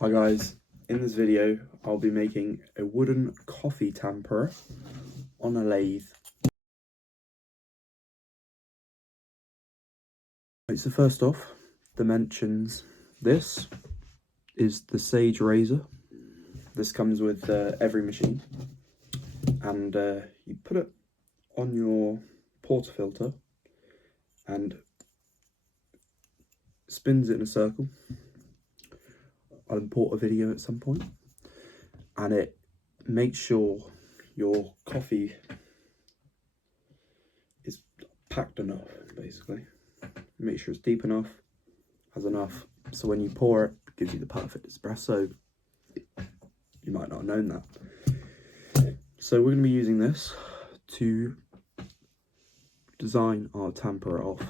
Hi guys, in this video I'll be making a wooden coffee tamper on a lathe. Right, so first off, dimensions. This is the Sage razor. This comes with every machine, and you put it on your portafilter and spins it in a circle. I'll import a video at some point, and it makes sure your coffee is packed enough, basically. Make sure it's deep enough, has enough, so when you pour it, it gives you the perfect espresso. You might not have known that. So we're going to be using this to design our tamper off.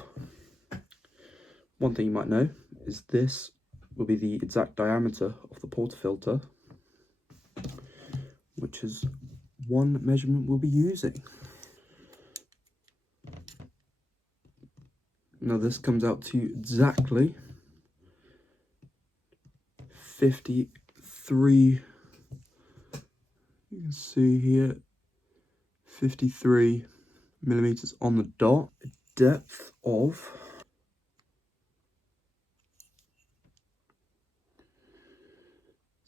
One thing you might know is this will be the exact diameter of the portafilter, which is one measurement we'll be using. Now this comes out to exactly 53, you can see here, 53 millimeters on the dot, a depth of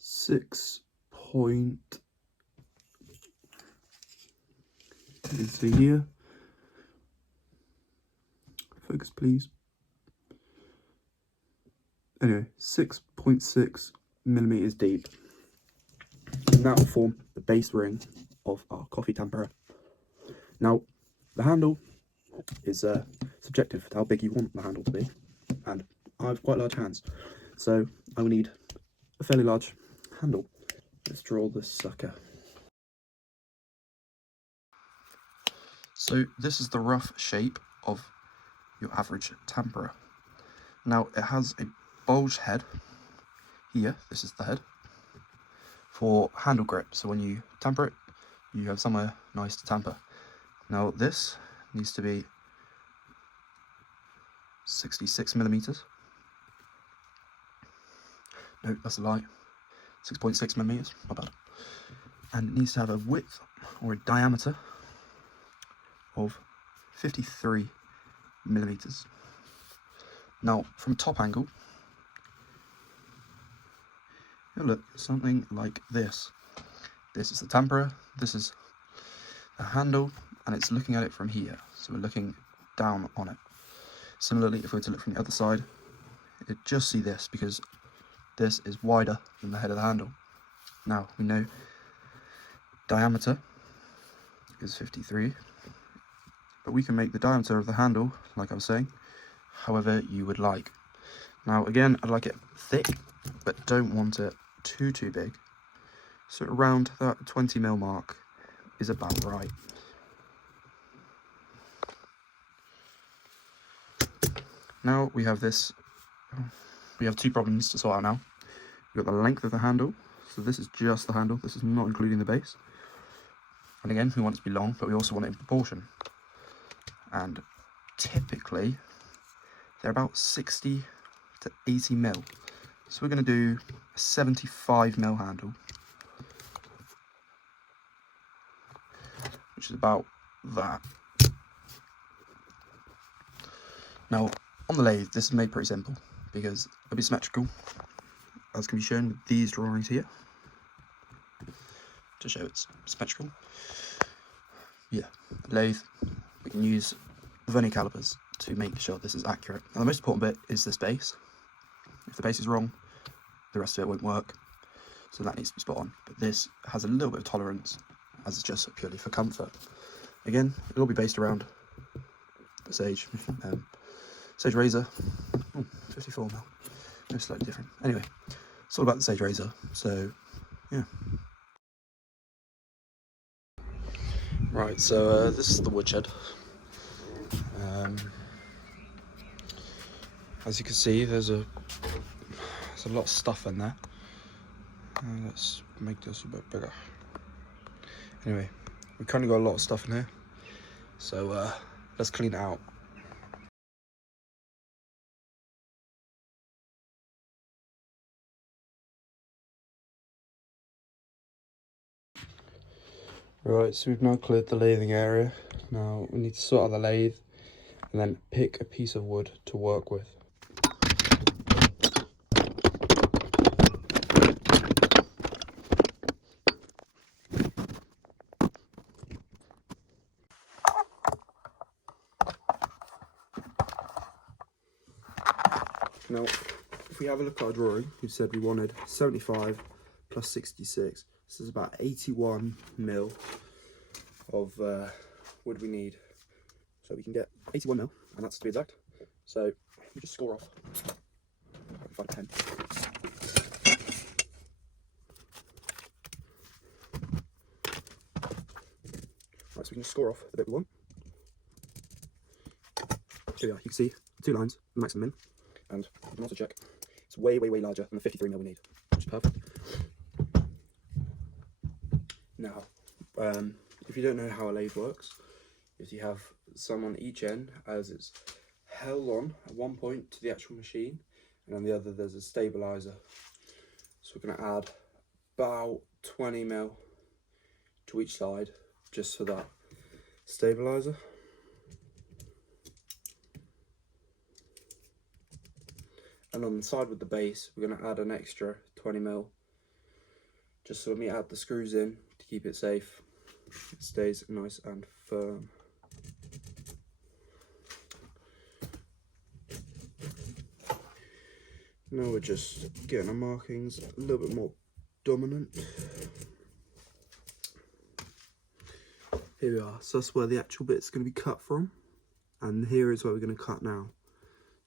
6 point, you can see here, focus please. Anyway, 6.6 millimeters deep, and that will form the base ring of our coffee tamper. Now, the handle is subjective to how big you want the handle to be, and I have quite large hands, so I will need a fairly large handle. Let's draw this sucker. So this is the rough shape of your average tamper. Now it has a bulge head here, this is the head, for handle grip, so when you tamper it, you have somewhere nice to tamper. Now this needs to be 66 millimeters. No, that's a lie. 6.6 millimeters, not bad. And it needs to have a width or a diameter of 53 millimeters. Now, from a top angle, you'll look something like this. This is the tamper, this is the handle, and it's looking at it from here. So we're looking down on it. Similarly, if we were to look from the other side, you'd just see this, because this is wider than the head of the handle. Now, we know diameter is 53, but we can make the diameter of the handle, like I was saying, however you would like. Now, again, I'd like it thick, but don't want it too big. So around that 20mm mark is about right. Now we have this, we have two problems to sort out now. We've got the length of the handle, so this is just the handle, this is not including the base. And again, we want it to be long, but we also want it in proportion. And typically, they're about 60 to 80mm. So we're going to do a 75mm handle, which is about that. Now, on the lathe, this is made pretty simple, because it'll be symmetrical, as can be shown with these drawings here, to show it's symmetrical. Yeah, lathe, we can use vernier calipers to make sure this is accurate. Now, the most important bit is this base. If the base is wrong, the rest of it won't work, so that needs to be spot on. But this has a little bit of tolerance, as it's just purely for comfort. Again, it'll all be based around the Sage razor. Oh, 54mm, no, slightly different. Anyway, it's all about the Sage razor, so yeah. Right, so this is the woodshed. As you can see, there's a lot of stuff in there. Let's make this a bit bigger. Anyway, we've currently got a lot of stuff in here, so let's clean it out. Right, so we've now cleared the lathing area. Now we need to sort out the lathe and then pick a piece of wood to work with. Now, if we have a look at our drawing, we said we wanted 75 plus 66. This is about 81 mil of wood we need. So we can get 81 mil, and that's to be exact. So we just score off 5 10. Right, so we can just score off the bit we want. Here we are, you can see 2 lines, the maximum min, and you can also check it's way larger than the 53 mil we need, which is perfect. Now, if you don't know how a lathe works, is you have some on each end as it's held on at one point to the actual machine, and on the other there's a stabilizer. So we're going to add about 20 mil to each side just for that stabilizer. And on the side with the base, we're going to add an extra 20 mil just so when we add the screws in to keep it safe, it stays nice and firm. Now we're just getting our markings a little bit more dominant. Here we are, so that's where the actual bit's going to be cut from, and here is where we're going to cut now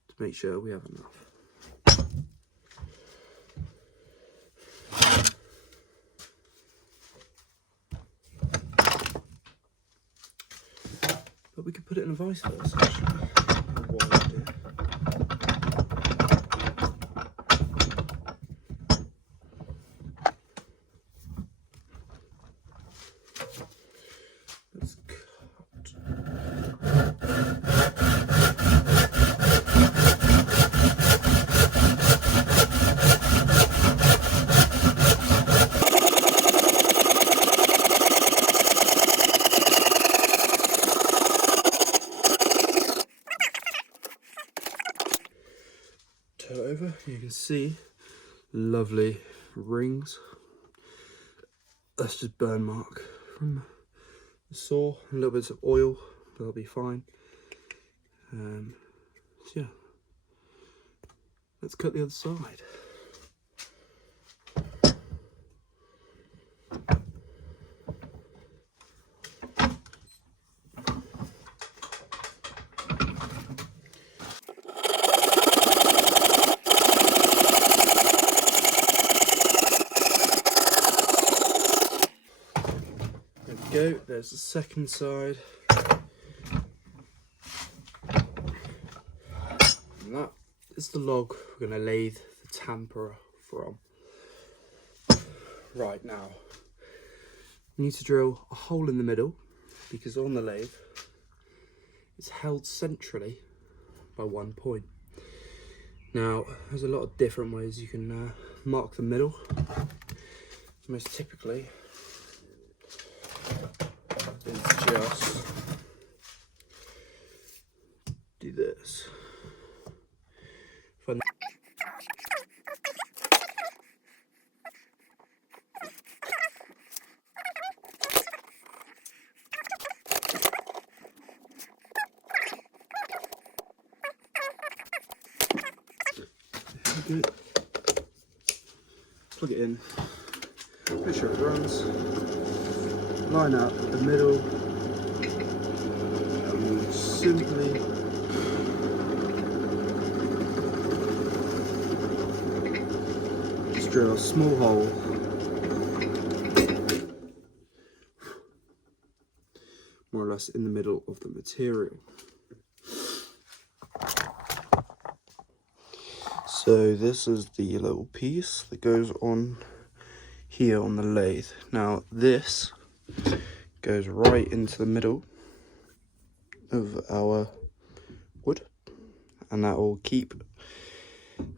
to make sure we have enough. But we could put it in a vice versa, actually. Let's cut. Turn it over, you can see lovely rings. That's just burn mark from the saw, a little bit of oil, but that'll be fine. So yeah, let's cut the other side. There we go, there's the second side. And that is the log we're going to lathe the tamper from. Right, now you need to drill a hole in the middle because on the lathe it's held centrally by one point. Now there's a lot of different ways you can mark the middle. Most typically is just do this. Plug it in, make sure it runs, line up the middle, and simply just drill a small hole more or less in the middle of the material. So this is the little piece that goes on here on the lathe. Now this goes right into the middle of our wood, and that will keep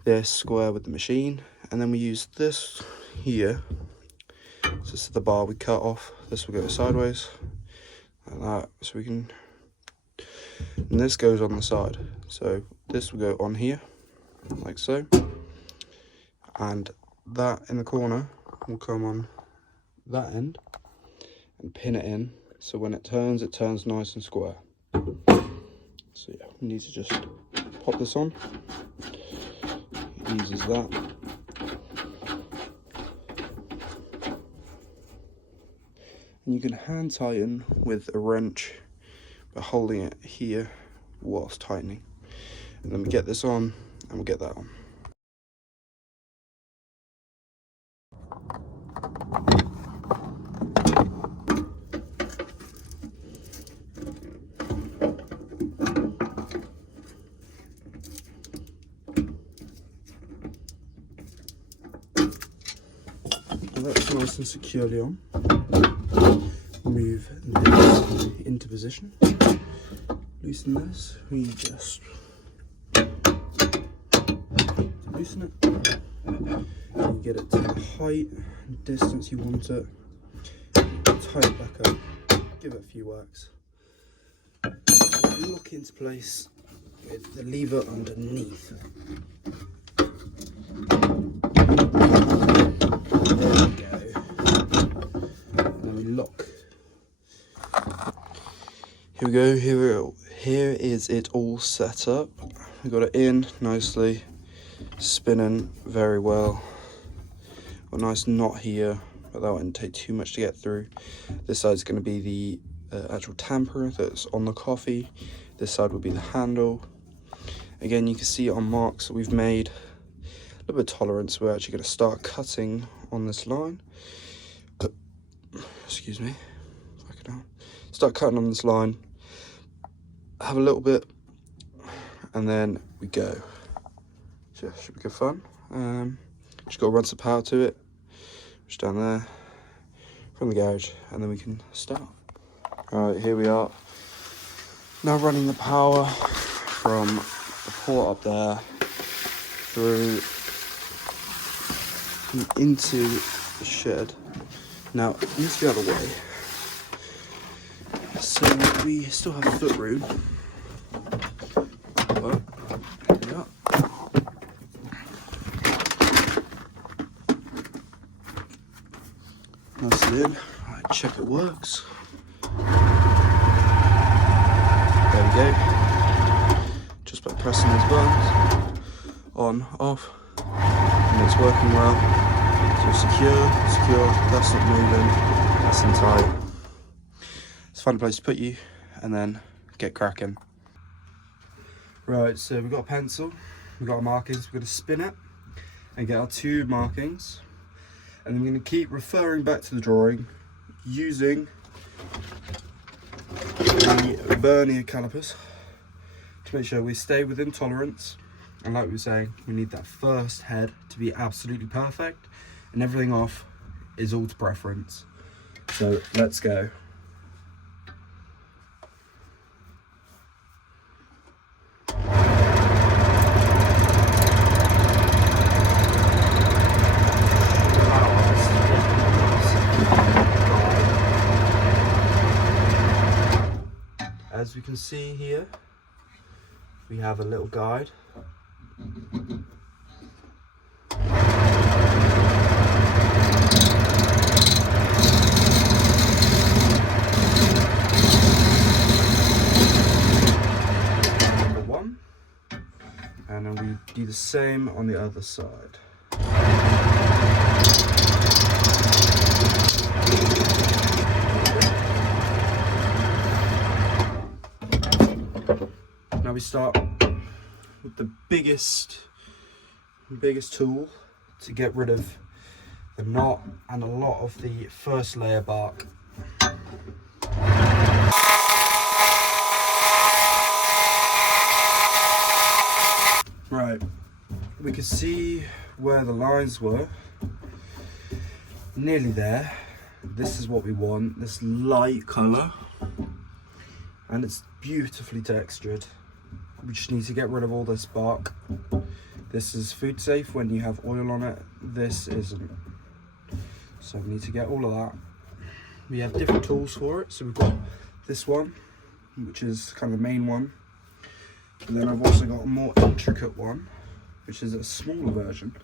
this square with the machine. And then we use this here So this is the bar we cut off. This will go sideways like that, so we can, and this goes on the side. So this will go on here, like so. And that in the corner will come on that end and pin it in. So when it turns nice and square. So yeah, we need to just pop this on. Easy as that. And you can hand tighten with a wrench by holding it here whilst tightening. And then we get this on and we'll get that on. And that's nice and securely on. Move this into position. Loosen this. We just loosen it. And you get it to the height and distance you want it. Tie it back up. Give it a few whacks. Lock into place with the lever underneath. There we go. And then we lock. Here we go, here is it all set up. We got it in nicely, spinning very well. Got a nice knot here, but that won't take too much to get through. This side's going to be the actual tamper that's on the coffee. This side will be the handle. Again, you can see on marks that we've made a little bit of tolerance. We're actually going to start cutting on this line. Excuse me. Back it down. Start cutting on this line. Have a little bit, and then we go. So yeah, should be good fun. Just got to run some power to it, just down there from the garage, and then we can start. All right, here we are. Now running the power from the port up there through and into the shed. Now it needs to be out of the way, so we still have foot room. But yeah. Nicely in. Right, check it works. There we go. Just by pressing these buttons, on, off, and it's working well. So secure, that's not moving, that's in tight. It's a fun place to put you, and then get cracking. Right, so we've got a pencil, we've got our markings, we're going to spin it and get our two markings. And then we're going to keep referring back to the drawing using the vernier calipers to make sure we stay within tolerance. And like we were saying, we need that first head to be absolutely perfect, and everything off is all to preference. So let's go. As we can see here, we have a little guide. Number one, and then we do the same on the other side. Now we start with the biggest tool to get rid of the knot and a lot of the first layer bark. Right, we can see where the lines were, nearly there. This is what we want, this light colour, and it's beautifully textured. We just need to get rid of all this bark. This is food safe when you have oil on it. This isn't. So we need to get all of that. We have different tools for it. So we've got this one, which is kind of the main one. But then I've also got a more intricate one, which is a smaller version.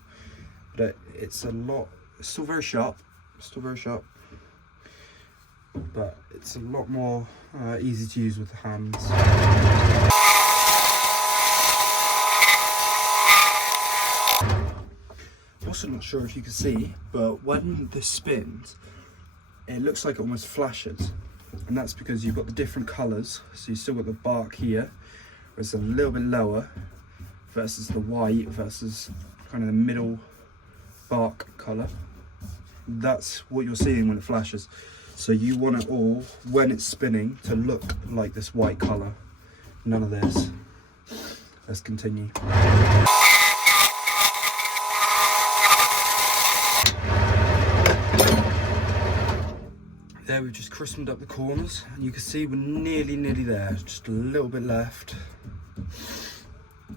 But it's still very sharp. But it's a lot more easy to use with the hands. Also not sure if you can see, but when this spins, it looks like it almost flashes, and that's because you've got the different colours. So you've still got the bark here, where it's a little bit lower, versus the white, versus kind of the middle bark colour. That's what you're seeing when it flashes. So you want it all, when it's spinning, to look like this white colour. None of this. Let's continue. There, we've just crispened up the corners, and you can see we're nearly there. Just a little bit left.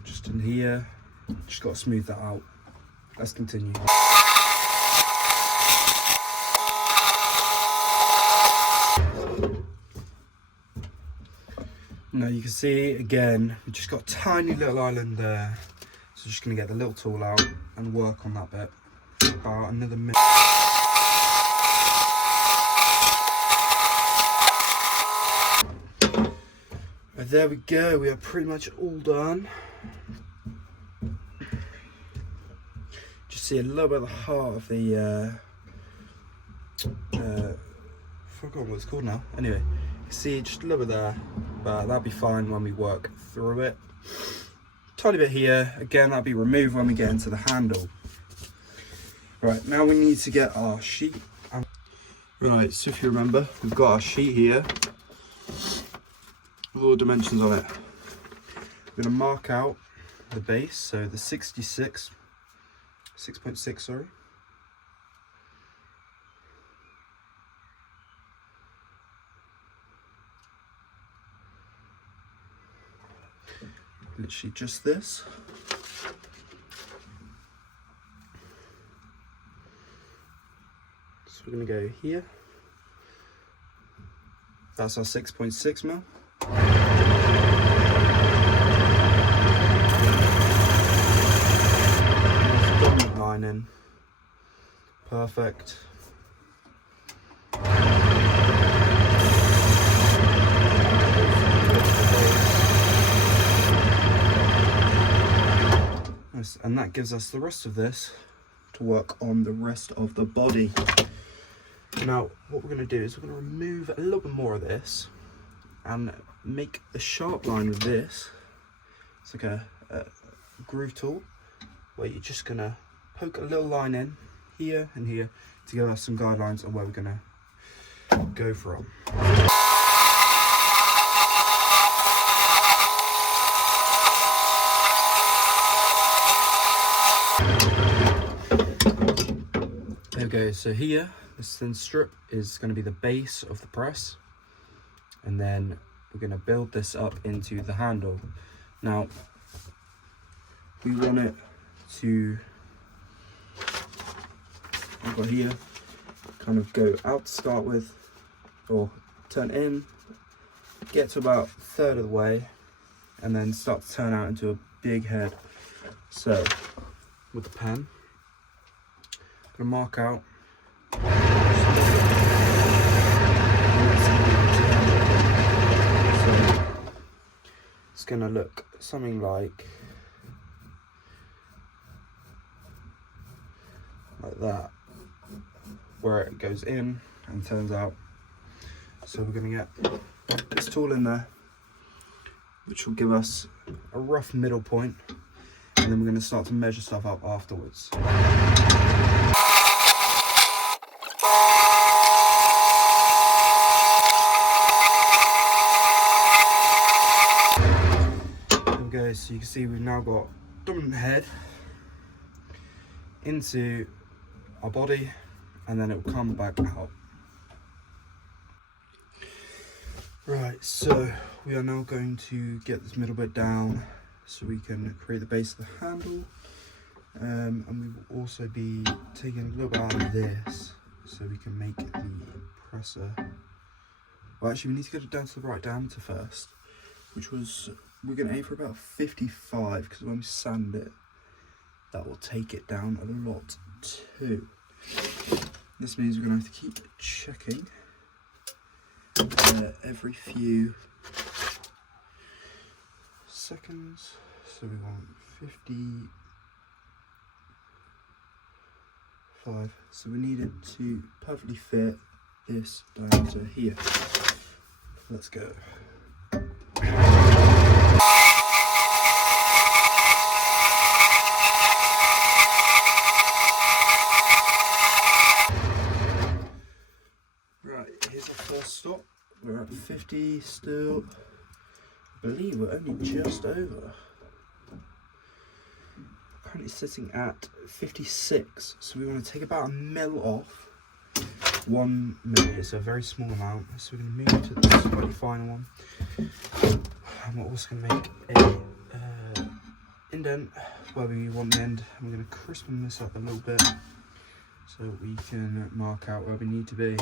Just in here. Just got to smooth that out. Let's continue. Now you can see again, we just got a tiny little island there. So just going to get the little tool out and work on that bit for about another minute. Right, there we go, we are pretty much all done. Just see a little bit of the heart of the, forgot what it's called now. Anyway, you can see just a little bit there, but that'll be fine when we work through it. Tiny bit here, again that'll be removed when we get into the handle. Right, now we need to get our sheet. Right, so if you remember, we've got our sheet here with all the dimensions on it. We're going to mark out the base, so the 6.6, sorry. Literally just this. So we're going to go here. That's our 6.6 mil. Dominant line in. Perfect. Nice. And that gives us the rest of this to work on the rest of the body. Now, what we're going to do is we're going to remove a little bit more of this and make a sharp line with this. It's like a groove tool where you're just going to poke a little line in here and here to give us some guidelines on where we're going to go from. There we go, so here, this thin strip is going to be the base of the press, and then we're going to build this up into the handle. Now, we want it to, I've got here, kind of go out to start with, or turn in, get to about a third of the way, and then start to turn out into a big head. So, with the pen, I'm going to mark out it's going to look something like that, where it goes in and turns out. So we're going to get this tool in there, which will give us a rough middle point, and then we're going to start to measure stuff up afterwards. So you can see we've now got dominant head into our body, and then it will come back out. Right, so we are now going to get this middle bit down so we can create the base of the handle, and we will also be taking a little bit out of this so we can make the presser. Well, actually we need to get it down to the right diameter first, which was, we're going to aim for about 55, because when we sand it, that will take it down a lot too. This means we're going to have to keep checking every few seconds. So we want 55. So we need it to perfectly fit this diameter here. Let's go. Right, here's our first stop. We're at 50 still. I believe we're only just over. Currently sitting at 56, so we want to take about a mil off. 1 mil, it's a very small amount, so we're going to move to the slightly finer one. And we're also going to make a indent where we want the end, and we're going to crispen this up a little bit so we can mark out where we need to be.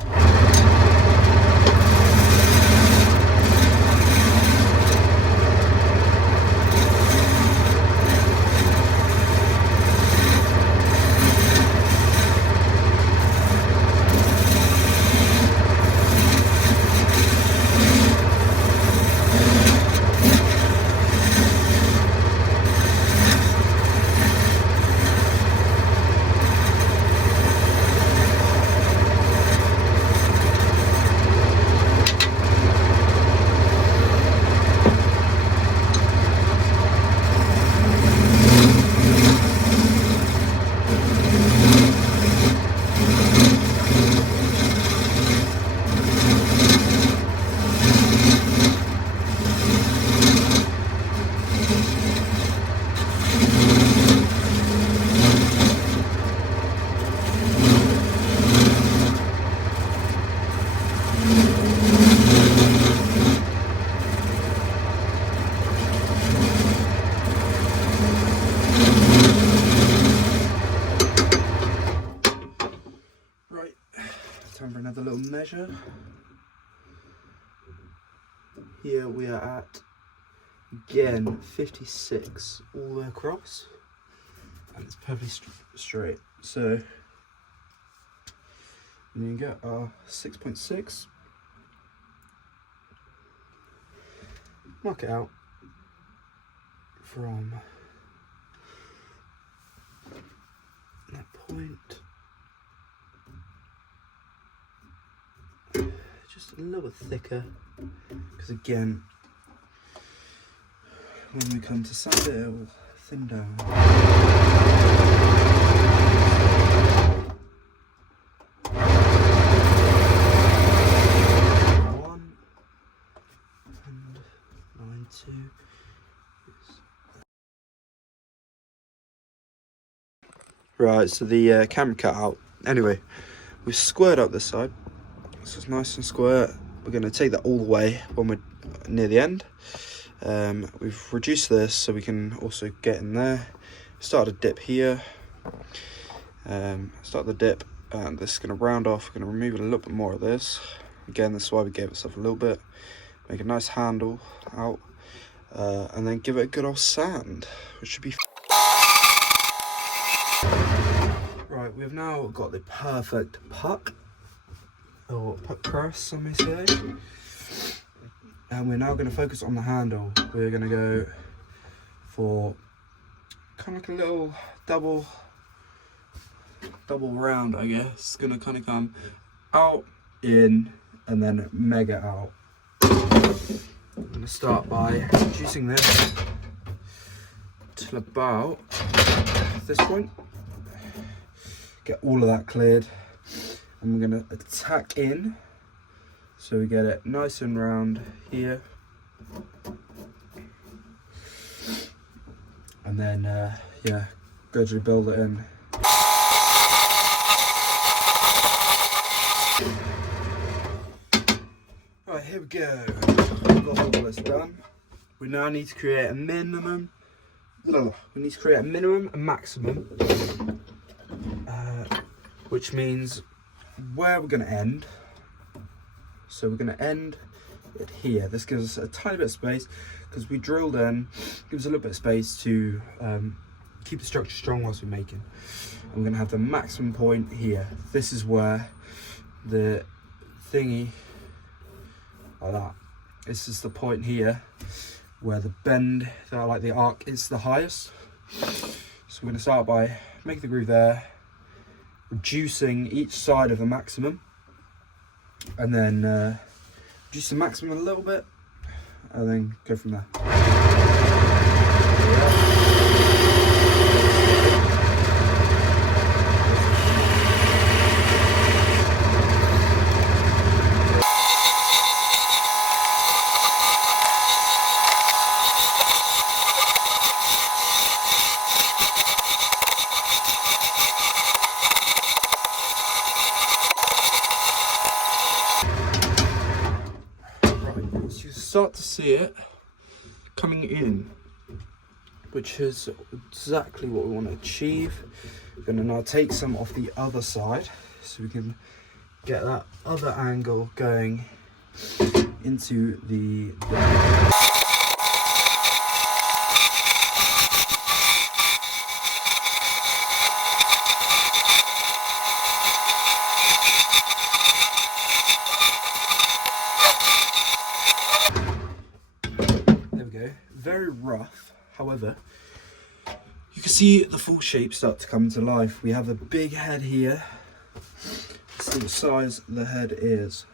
Time for another little measure. Here we are at, again, 56 all the way across, and it's perfectly straight. So we can get our 6.6, mark it out from that point. Just a little bit thicker, because again, when we come to sand it, it will thin down. One and 9.2. Right, so the camera cut out. Anyway, we've squared up this side. So it's nice and square. We're going to take that all the way when we're near the end. We've reduced this so we can also get in there. Start a dip here. Start the dip, and this is going to round off. We're going to remove a little bit more of this. Again, this is why we gave ourselves a little bit. Make a nice handle out, and then give it a good old sand, which should be. Right, we've now got the perfect puck. Or puck press, some may say. And we're now going to focus on the handle. We're going to go for kind of like a little double round, I guess. It's going to kind of come out, in, and then mega out. I'm going to start by reducing this till about this point. Get all of that cleared. And we're going to attack in, so we get it nice and round here. And then, yeah, gradually build it in. Right, here we go. We've got all this done. We now need to create a minimum. We need to create a minimum and maximum, which means where we're going to end. So we're going to end it here. This gives us a tiny bit of space because we drilled in, gives a little bit of space to keep the structure strong whilst we're making. And we're going to have the maximum point here. This is where the thingy, like that, this is the point here where the bend, like the arc, is the highest. So we're going to start by making the groove there, reducing each side of the maximum, and then reduce the maximum a little bit, and then go from there. So you start to see it coming in, which is exactly what we want to achieve. We're going to now take some off the other side so we can get that other angle going into the very rough. However, you can see the full shape start to come to life. We have a big head here. See what size the head is.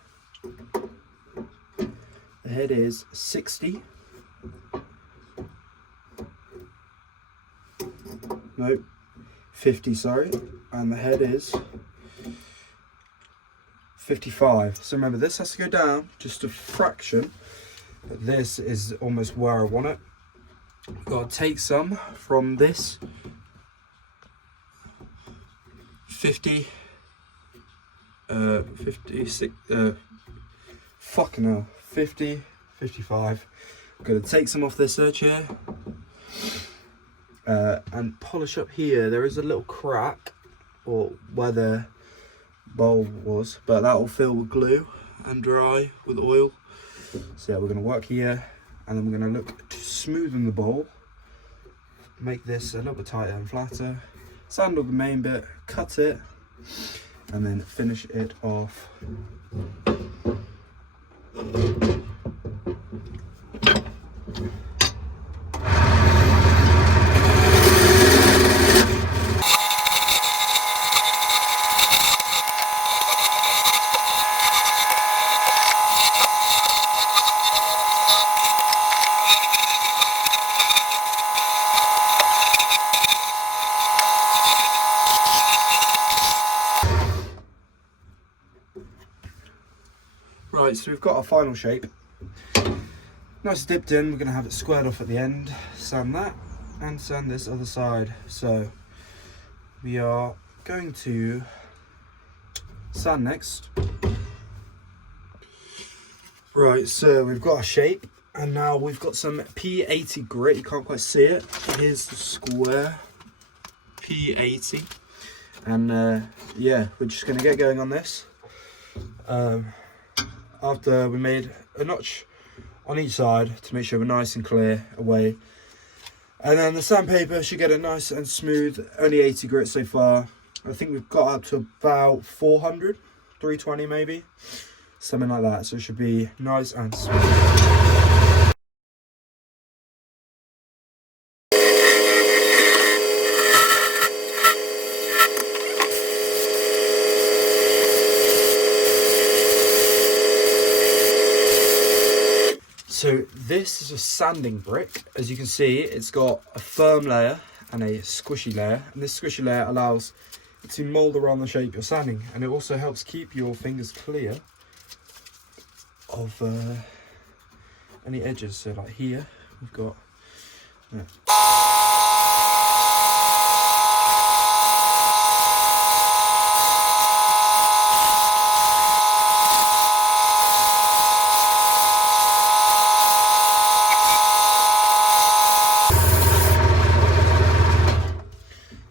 The head is 60. No, 50, sorry. And the head is 55. So remember, this has to go down just a fraction. But this is almost where I want it. I've got to take some from this 56, fucking hell, 50, 55. I'm going to take some off this edge here and polish up here. There is a little crack, or where the bowl was, but that will fill with glue and dry with oil. So yeah, we're going to work here, and then we're going to look to smoothen the bowl, make this a little bit tighter and flatter, sand off the main bit, cut it, and then finish it off. Right, so we've got our final shape. Nice dipped in, we're going to have it squared off at the end, sand that, and sand this other side. So we are going to sand next. Right, so we've got our shape, and now we've got some P80 grit. You can't quite see it. Here's the square P80. And yeah, we're just going to get going on this. After we made a notch on each side to make sure we're nice and clear away, and then the sandpaper should get it nice and smooth. Only 80 grit so far. I think we've got up to about 400, 320 maybe, something like that. So it should be nice and smooth. So this is a sanding brick. As you can see, it's got a firm layer and a squishy layer. And this squishy layer allows it to mold around the shape you're sanding. And it also helps keep your fingers clear of any edges. So like here, we've got... Yeah.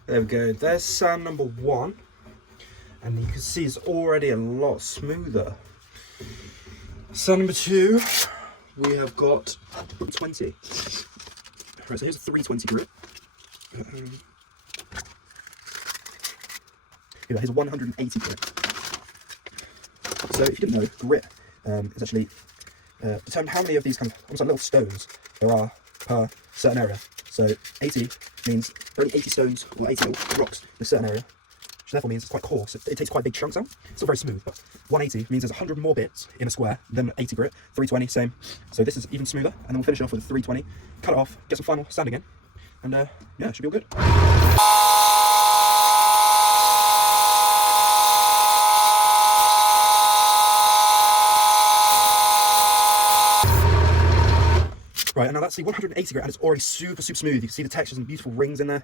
There we go, there's sand number 1, And you can see it's already a lot smoother. Sand number 2, we have got 20. Right, so here's a 320 grit. Here's a 180 grit. So if you didn't know, grit is actually determine how many of these kind of almost like little stones there are per certain area. So 80 means there are only 80 stones or 80 little rocks in a certain area, which therefore means it's quite coarse. It takes quite big chunks out. It's not very smooth, but 180 means there's 100 more bits in a square than 80 grit. 320, same. So this is even smoother, and then we'll finish off with a 320, cut it off, get some final sanding in, and yeah, it should be all good. Right, and now that's the 180 grit, and it's already super smooth. You can see the textures and beautiful rings in there.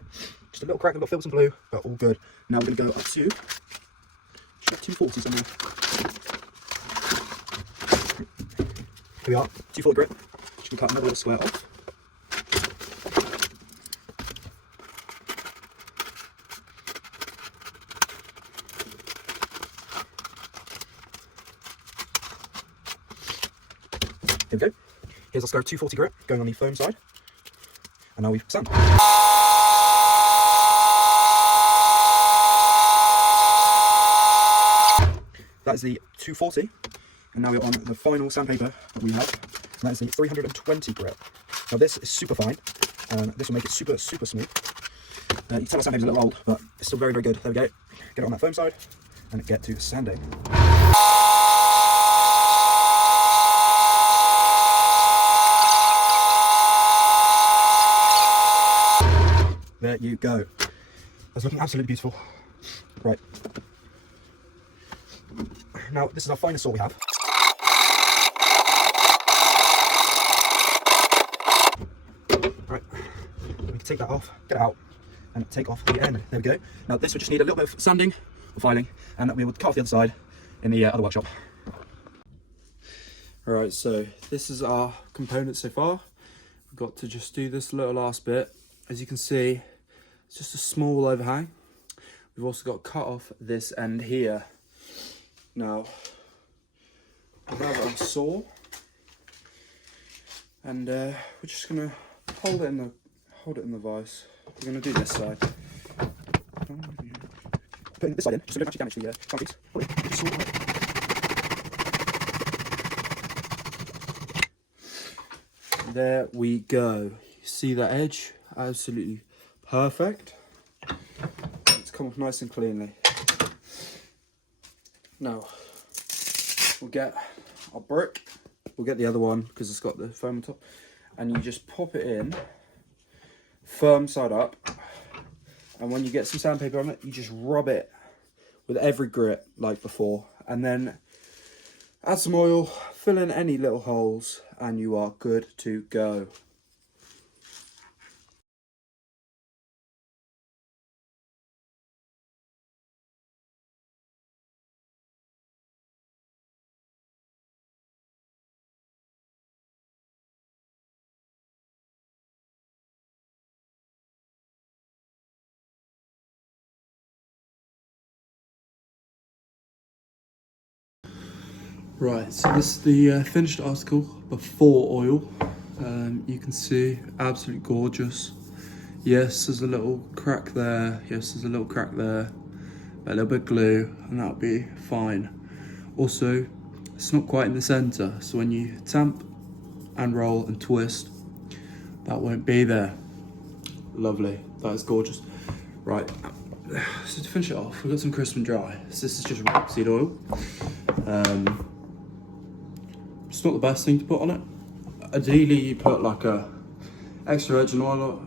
Just a little crack, I've got filled with some blue, but all good. Now we're going to go up to 240 somewhere. Here we are, 240 grit. Just going to cut another little square off. Here we go. Here's our square 240 grit going on the foam side. And now we've sand. That is the 240. And now we're on the final sandpaper that we have. And that is the 320 grit. Now this is super fine. This will make it super smooth. You can tell our sandpaper's a little old, but it's still very good. There we go. Get it on that foam side and get to sanding. There you go. That's looking absolutely beautiful. Right. Now, this is our finest saw we have. Right. We can take that off, get it out, and take off the end. There we go. Now, this would just need a little bit of sanding or filing, and we will cut off the other side in the other workshop. Alright, so this is our component so far. We've got to just do this little last bit. As you can see, it's just a small overhang. We've also got to cut off this end here. Now, we have our saw, and we're just gonna hold it in the vise. We're gonna do this side. Putting this side in, just so we don't actually damage the concrete. There we go. You see that edge? Absolutely perfect. It's come off nice and cleanly. Now, we'll get our brick. We'll get the other one because it's got the foam on top. And you just pop it in, firm side up. And when you get some sandpaper on it, you just rub it with every grit like before. And then add some oil, fill in any little holes, and you are good to go. Right, so this is the finished article before oil. You can see, absolutely gorgeous. Yes, there's a little crack there. Yes, there's a little crack there. A little bit of glue, and that'll be fine. Also, it's not quite in the center, so when you tamp and roll and twist, that won't be there. Lovely, that is gorgeous. Right, so to finish it off, we've got some crisp and dry. So this is just rapeseed oil. It's not the best thing to put on it. Ideally, you put like a extra virgin olive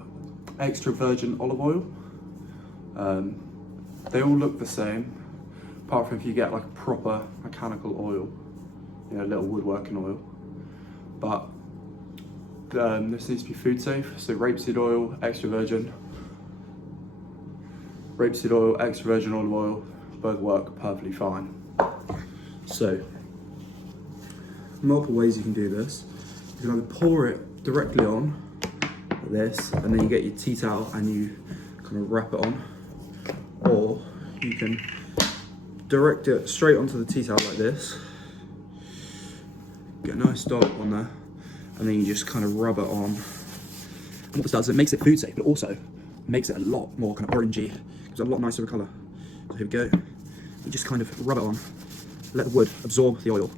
oil. They all look the same, apart from if you get like a proper mechanical oil, you know, little woodworking oil. But this needs to be food safe, so rapeseed oil, extra virgin olive oil, both work perfectly fine. So, multiple ways you can do this. You can either pour it directly on, like this, and then you get your tea towel and you kind of wrap it on, or you can direct it straight onto the tea towel like this. Get a nice dollop on there, and then you just kind of rub it on. And what this does, it makes it food safe, but also makes it a lot more kind of orangey. It's a lot nicer of a colour. So here we go. You just kind of rub it on, let the wood absorb the oil.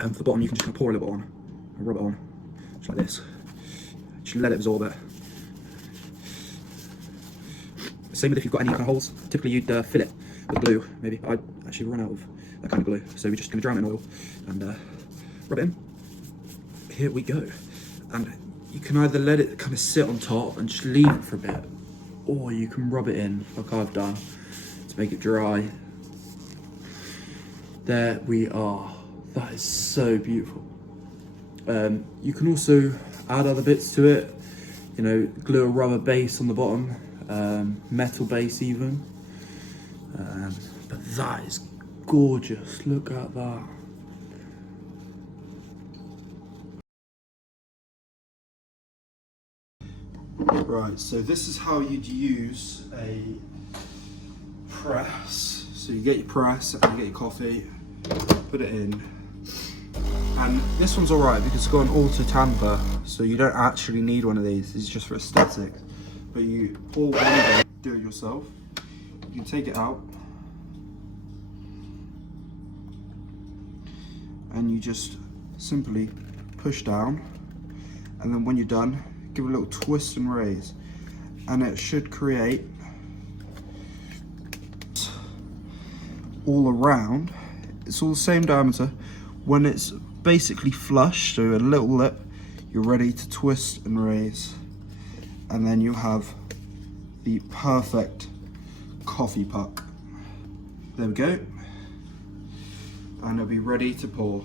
And for the bottom, you can just kind of pour a little bit on and rub it on, just like this. Just let it absorb it. Same with if you've got any kind of holes. Typically you'd fill it with glue, maybe. I actually run out of that kind of glue, so we're just going to drown it in oil and rub it in. Here we go. And you can either let it kind of sit on top and just leave it for a bit, or you can rub it in like I've done to make it dry. There we are. That is so beautiful. You can also add other bits to it, you know, glue a rubber base on the bottom, metal base even. But that is gorgeous. Look at that. Right, so this is how you'd use a press. So you get your press and you get your coffee, put it in. And this one's alright because it's got an auto tamper, so you don't actually need one of these. It's just for aesthetics. But you pour one of them, do it yourself. You can take it out, and you just simply push down, and then when you're done, give it a little twist and raise, and it should create all around. It's all the same diameter. When it's basically flush, so a little lip, you're ready to twist and raise, and then you have the perfect coffee puck. There we go, and it'll be ready to pour.